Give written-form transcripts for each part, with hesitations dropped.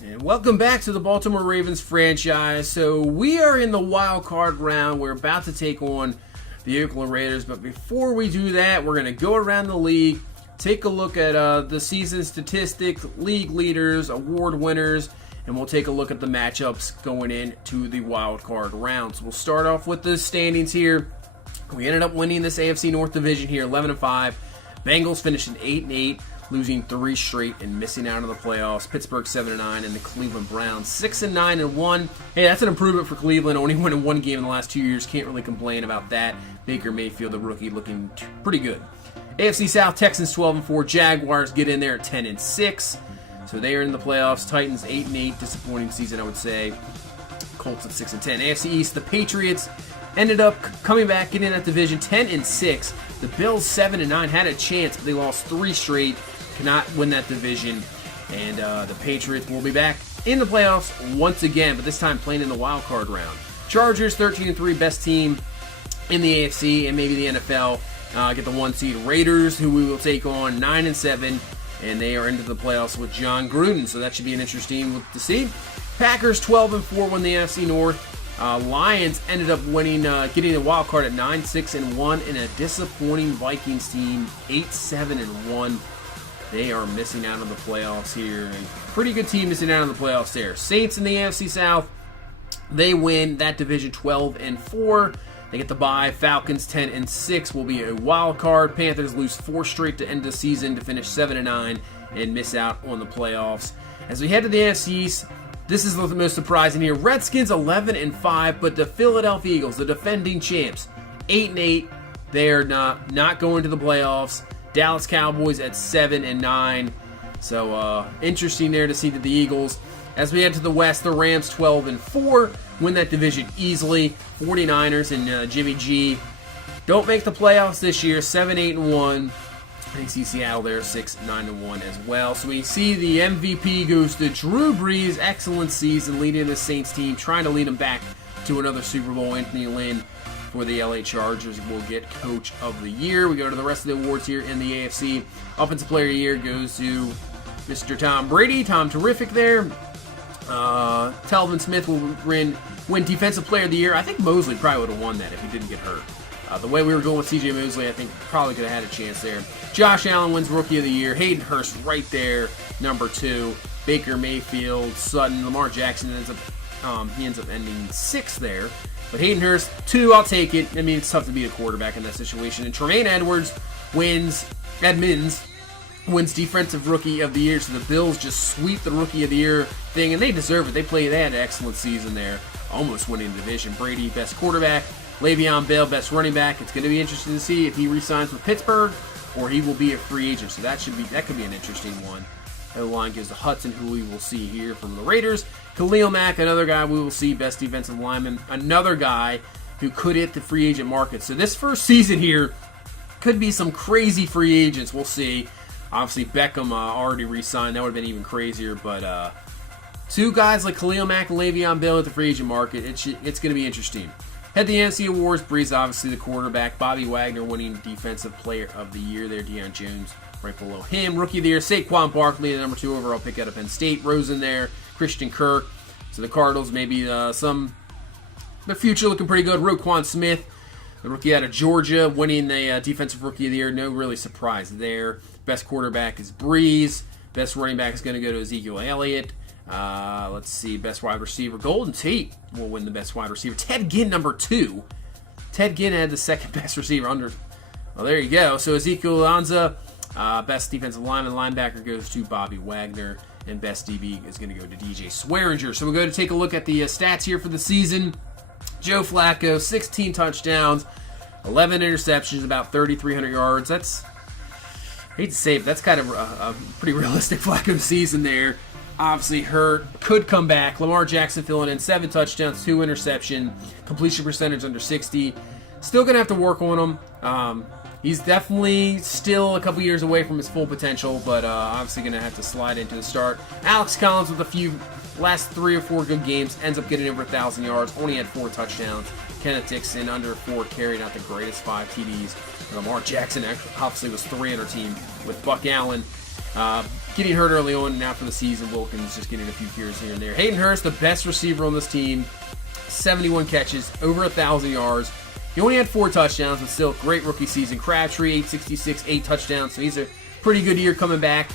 And welcome back to the Baltimore Ravens franchise. So we are in the wild card round. We're about to take on the Oakland Raiders. But before we do that, we're going to go around the league, take a look at the season statistics, league leaders, award winners, and we'll take a look at the matchups going into the wild card rounds. We'll start off with the standings here. We ended up winning this AFC North division here, 11-5. Bengals finished 8-8. Losing 3 straight and missing out on the playoffs. Pittsburgh 7-9 and the Cleveland Browns 6-9-1. Hey, that's an improvement for Cleveland. Only winning 1 game in the last 2 years. Can't really complain about that. Baker Mayfield, the rookie, looking pretty good. AFC South, Texans 12-4. Jaguars get in there at 10-6. So they are in the playoffs. Titans 8-8. Disappointing season, I would say. Colts at 6-10. AFC East, the Patriots ended up coming back, getting in that division 10-6. The Bills 7-9 had a chance, but they lost 3 straight. Cannot win that division, and the Patriots will be back in the playoffs once again, but this time playing in the wild card round. Chargers 13-3, best team in the AFC and maybe the NFL. Get the 1 seed Raiders, who we will take on 9-7, and they are into the playoffs with John Gruden, so that should be an interesting look to see. Packers 12-4 won the NFC North. Lions ended up winning, getting a wild card at 9-6-1, and a disappointing Vikings team 8-7-1. They are missing out on the playoffs here. A pretty good team missing out on the playoffs there. Saints in the AFC South, they win that division 12-4. They get the bye. Falcons 10-6 will be a wild card. Panthers lose 4 straight to end the season to finish 7-9 and miss out on the playoffs. As we head to the AFC East, this is the most surprising here. Redskins 11-5, but the Philadelphia Eagles, the defending champs, 8-8. They are not going to the playoffs. Dallas Cowboys at 7-9. So interesting there to see that the Eagles. As we head to the West, the Rams 12-4 win that division easily. 49ers and Jimmy G don't make the playoffs this year. 7-8-1. I see Seattle there 6-9-1 as well. So we see the MVP goes to Drew Brees. Excellent season leading the Saints team, trying to lead them back to another Super Bowl. Anthony Lynn for the LA Chargers will get Coach of the Year. We go to the rest of the awards here in the AFC. Offensive Player of the Year goes to Mr. Tom Brady. Tom terrific there. Telvin Smith will win Defensive Player of the Year. I think Mosley probably would have won that if he didn't get hurt. The way we were going with C.J. Mosley, I think probably could have had a chance there. Josh Allen wins Rookie of the Year. Hayden Hurst right there, number 2. Baker Mayfield, Sutton, Lamar Jackson ends up ending 6th there. But Hayden Hurst, 2, I'll take it. I mean, it's tough to be a quarterback in that situation. And Tremaine Edmonds wins Defensive Rookie of the Year. So the Bills just sweep the Rookie of the Year thing, and they deserve it. They had an excellent season there, almost winning the division. Brady, best quarterback. Le'Veon Bell, best running back. It's going to be interesting to see if he re-signs with Pittsburgh or he will be a free agent. So that could be an interesting one. The line gives to Hudson, who we will see here from the Raiders. Khalil Mack, another guy we will see, best defensive lineman. Another guy who could hit the free agent market. So this first season here could be some crazy free agents. We'll see. Obviously, Beckham already re-signed. That would have been even crazier. But 2 guys like Khalil Mack and Le'Veon Bell at the free agent market, it's going to be interesting. Head to the NFC Awards. Breeze, obviously the quarterback. Bobby Wagner winning Defensive Player of the Year there. Deion Jones right below him. Rookie of the Year, Saquon Barkley, the number 2 overall pick out of Penn State. Rosen there. Christian Kirk. So the Cardinals, maybe their future looking pretty good. Roquan Smith, the rookie out of Georgia, winning the Defensive Rookie of the Year. No really surprise there. Best quarterback is Breeze. Best running back is going to go to Ezekiel Elliott. Let's see, best wide receiver. Golden Tate will win the best wide receiver. Ted Ginn, number 2. Ted Ginn had the second best receiver under. Well, there you go. So Ezekiel Alonza, best defensive linebacker goes to Bobby Wagner. And best DB is going to go to DJ Swearinger. So we're going to take a look at the stats here for the season. Joe Flacco, 16 touchdowns, 11 interceptions, about 3,300 yards. I hate to say it, but that's kind of a pretty realistic Flacco season there. Obviously hurt, could come back. Lamar Jackson filling in 7 touchdowns, 2 interception, completion percentage under 60. Still going to have to work on him. He's definitely still a couple years away from his full potential, but obviously going to have to slide into the start. Alex Collins with a few last 3 or 4 good games, ends up getting over 1,000 yards, only had 4 touchdowns. Kenneth Dixon under 4 carried out the greatest 5 TDs. Lamar Jackson obviously was 3 on our team with Buck Allen. getting hurt early on. Now for the season, Wilkins just getting a few carries here and there. Hayden Hurst, the best receiver on this team, 71 catches, over 1,000 yards. He only had 4 touchdowns, but still great rookie season. Crabtree, 866, 8 touchdowns, so he's a pretty good year coming back.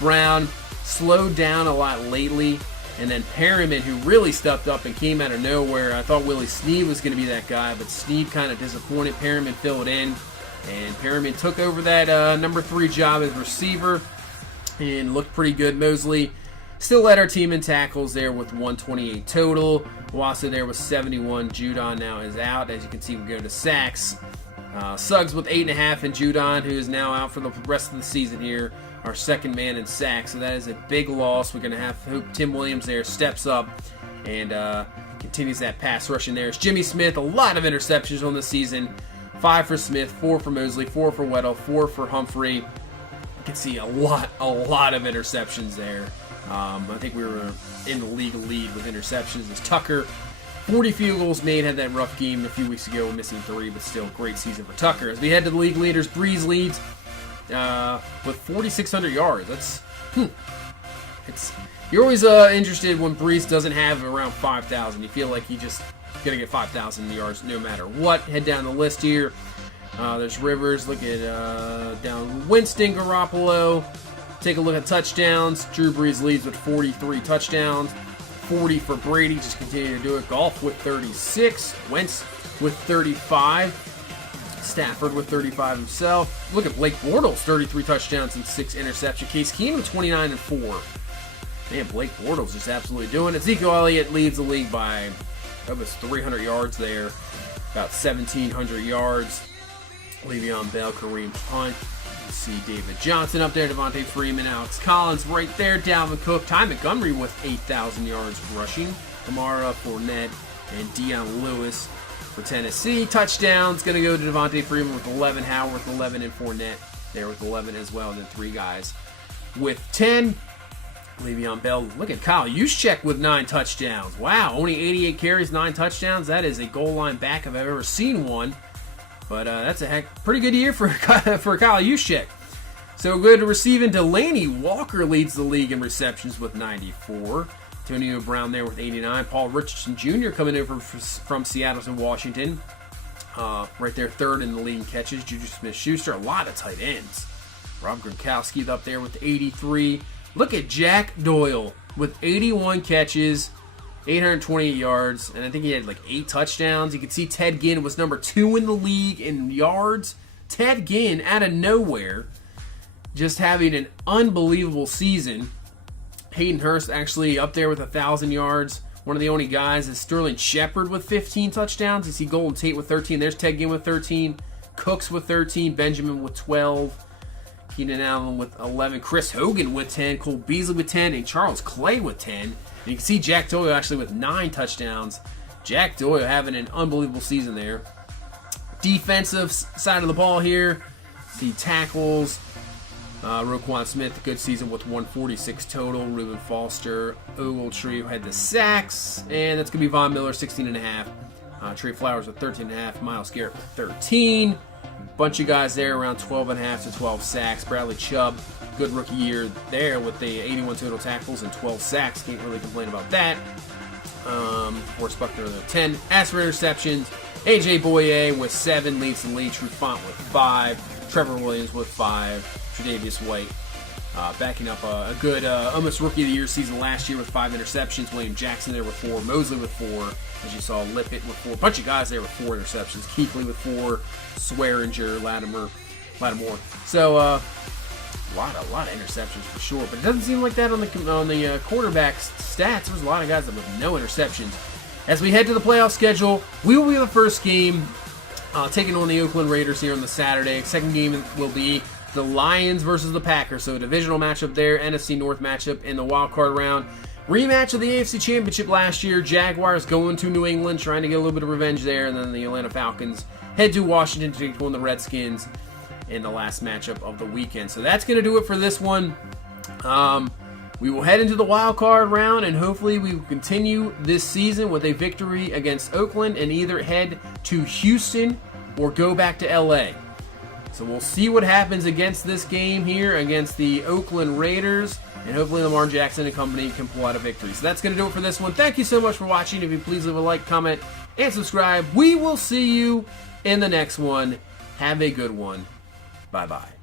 Brown slowed down a lot lately. And then Perriman, who really stepped up and came out of nowhere. I thought Willie Snead was going to be that guy, but Snead kind of disappointed. Perriman filled in, and Perriman took over that number 3 job as receiver and looked pretty good. Mosley still led our team in tackles there with 128 total. Wassa there with 71. Judon now is out. As you can see, we go to sacks. Suggs with 8.5, and Judon, who is now out for the rest of the season here, our second man in sacks. So that is a big loss. We're going to have to hope Tim Williams there steps up and continues that pass rushing there. It's Jimmy Smith, a lot of interceptions on this season. 5 for Smith, 4 for Mosley, 4 for Weddle, 4 for Humphrey. You can see a lot of interceptions there. I think we were in the league lead with interceptions. It's Tucker. 40 field goals made, had that rough game a few weeks ago, missing 3, but still great season for Tucker. As we head to the league leaders, Breeze leads with 4,600 yards. That's you're always interested when Breeze doesn't have around 5,000. You feel like he just gonna get 5,000 yards no matter what. Head down the list here. There's Rivers. Look at down Winston, Garoppolo. Take a look at touchdowns. Drew Brees leads with 43 touchdowns. 40 for Brady, just continue to do it. Goff with 36. Wentz with 35. Stafford with 35 himself. Look at Blake Bortles, 33 touchdowns and 6 interceptions. Case Keenum with 29 and 4. Man, Blake Bortles just absolutely doing it. Ezekiel Elliott leads the league by almost 300 yards there. About 1,700 yards. Le'Veon Bell, Kareem Hunt. You see David Johnson up there, Devontae Freeman, Alex Collins right there, Dalvin Cook, Ty Montgomery with 8,000 yards rushing, Kamara, Fournette, and Deion Lewis for Tennessee. Touchdowns going to go to Devontae Freeman with 11, Howard with 11, and Fournette there with 11 as well, and then 3 guys with 10. Le'Veon Bell, look at Kyle Juszczyk with 9 touchdowns. Wow, only 88 carries, 9 touchdowns. That is a goal line back if I've ever seen one. But that's a pretty good year for Kyle Juszczyk. So good receiving. Delaney Walker leads the league in receptions with 94. Antonio Brown there with 89. Paul Richardson Jr. coming in from Seattle to Washington. Right there, third in the league in catches. Juju Smith-Schuster, a lot of tight ends. Rob Gronkowski up there with 83. Look at Jack Doyle with 81 catches, 828 yards, and I think he had like 8 touchdowns. You can see Ted Ginn was number 2 in the league in yards. Ted Ginn, out of nowhere, just having an unbelievable season. Hayden Hurst actually up there with 1,000 yards. One of the only guys is Sterling Shepard with 15 touchdowns. You see Golden Tate with 13. There's Ted Ginn with 13. Cooks with 13. Benjamin with 12. Keenan Allen with 11. Chris Hogan with 10. Cole Beasley with 10. And Charles Clay with 10. And you can see Jack Doyle actually with 9 touchdowns. Jack Doyle having an unbelievable season there. Defensive side of the ball here. See tackles. Roquan Smith, a good season with 146 total. Reuben Foster, Ogletree had the sacks. And that's going to be Von Miller, 16.5. Trey Flowers with 13.5. Myles Garrett with 13. Bunch of guys there around 12.5 to 12 sacks. Bradley Chubb, good rookie year there with the 81 total tackles and 12 sacks. Can't really complain about that. Forrest Buckner with 10. As for interceptions, AJ Boye with 7 leads the league. Trufant with 5. Trevor Williams with 5. Tre'Davious White backing up a good almost rookie of the year season last year with 5 interceptions. William Jackson there with 4. Mosley with 4. As you saw, Lippett with 4. A bunch of guys there with 4 interceptions. Kuechly with 4. Swearinger, Lattimore. So a lot of interceptions for sure. But it doesn't seem like that on the quarterback's stats. There's a lot of guys that with no interceptions. As we head to the playoff schedule, we will be the first game taking on the Oakland Raiders here on the Saturday. Second game will be the Lions versus the Packers. So a divisional matchup there, NFC North matchup in the wild card round. Rematch of the AFC Championship last year. Jaguars going to New England, trying to get a little bit of revenge there. And then the Atlanta Falcons head to Washington to take on the Redskins in the last matchup of the weekend. So that's going to do it for this one. We will head into the wild card round, and hopefully we will continue this season with a victory against Oakland and either head to Houston or go back to LA. So we'll see what happens against this game here against the Oakland Raiders. And hopefully Lamar Jackson and company can pull out a victory. So that's going to do it for this one. Thank you so much for watching. If you please leave a like, comment, and subscribe. We will see you in the next one. Have a good one. Bye-bye.